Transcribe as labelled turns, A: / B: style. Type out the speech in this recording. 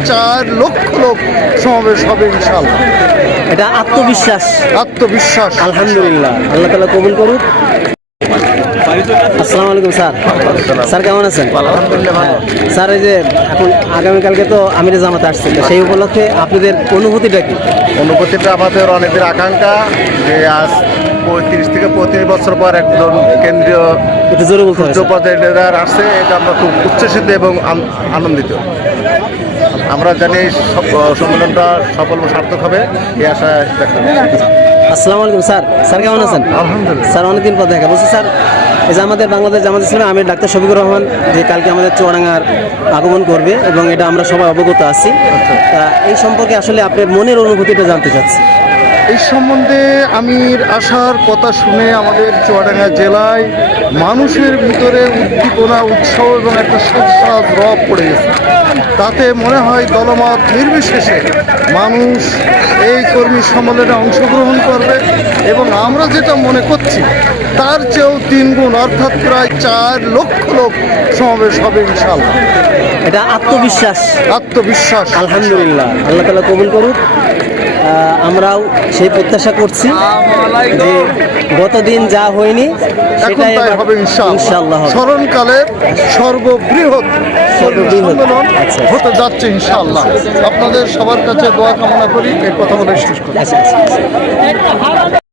A: 4 লক্ষ লোক সমাবেশ হবে ইনশাআল্লাহ।
B: এটা আত্মবিশ্বাস। আলহামদুলিল্লাহ, আল্লাহ তাআলা কবুল করুক। আসসালামু আলাইকুম স্যার। স্যার কেমন আছেন? হ্যাঁ, স্যার এই যে এখন আগামীকালকে তো আমিরে জামাত আসছে, তো সেই উপলক্ষে আপনাদের অনুভূতিটা কি?
A: অনুভূতিটা আমাদের অনেকের আকাঙ্ক্ষা যে আজ 35 থেকে 35 বছর পর একজন কেন্দ্রীয়
B: একটু জোরে বলতে হবে স্যার।
A: উচ্চপদের আসছে, এটা আমরা খুব উচ্ছ্বসিত এবং আনন্দিত। আমরা জানি এই সম্মেলনটা সফল ও সার্থক হবে, এই আশা ব্যক্ত করি।
B: আসসালামু আলাইকুম স্যার। স্যার কেমন আছেন?
A: আলহামদুলিল্লাহ।
B: স্যার অনেকদিন পর দেখা বলছি স্যার, এই যে আমাদের বাংলাদেশ জামাত ইসলামী আমির ডাক্তার শফিকুর রহমান যে কালকে আমাদের চুয়াডাঙ্গার আগমন করবে এবং এটা আমরা সবাই অবগত আছি, তা এই সম্পর্কে আসলে আপনার মনের অনুভূতিটা জানতে চাচ্ছি।
A: এই সম্বন্ধে আমির আসার কথা শুনে আমাদের চুয়াডাঙ্গা জেলায় মানুষের ভিতরে উদ্দীপনা, উৎসাহ এবং একটা সুস্বাদ রব পড়ে গেছে। তাতে মনে হয় দলমত নির্বিশেষে মানুষ এই কর্মী সম্মেলনে অংশগ্রহণ করবে এবং আমরা যেটা মনে করছি তার চেয়েও 3 গুণ, অর্থাৎ প্রায় 4 লক্ষ লোক সমাবেশ হবে ইনশাআল্লাহ।
B: এটা আত্মবিশ্বাস। আলহামদুলিল্লাহ, আল্লাহ তাআলা কবুল করুক। আমরাও সেই প্রত্যাশা করছি যে গতদিন যা হয়নি
A: এখন তাই হবে ইনশাআল্লাহ। স্মরণকালের সর্ববৃহৎ সম্মেলন হতে যাচ্ছে ইনশাআল্লাহ। আপনাদের সবার কাছে দোয়া কামনা করি, এই কথা বলে শেষ করি।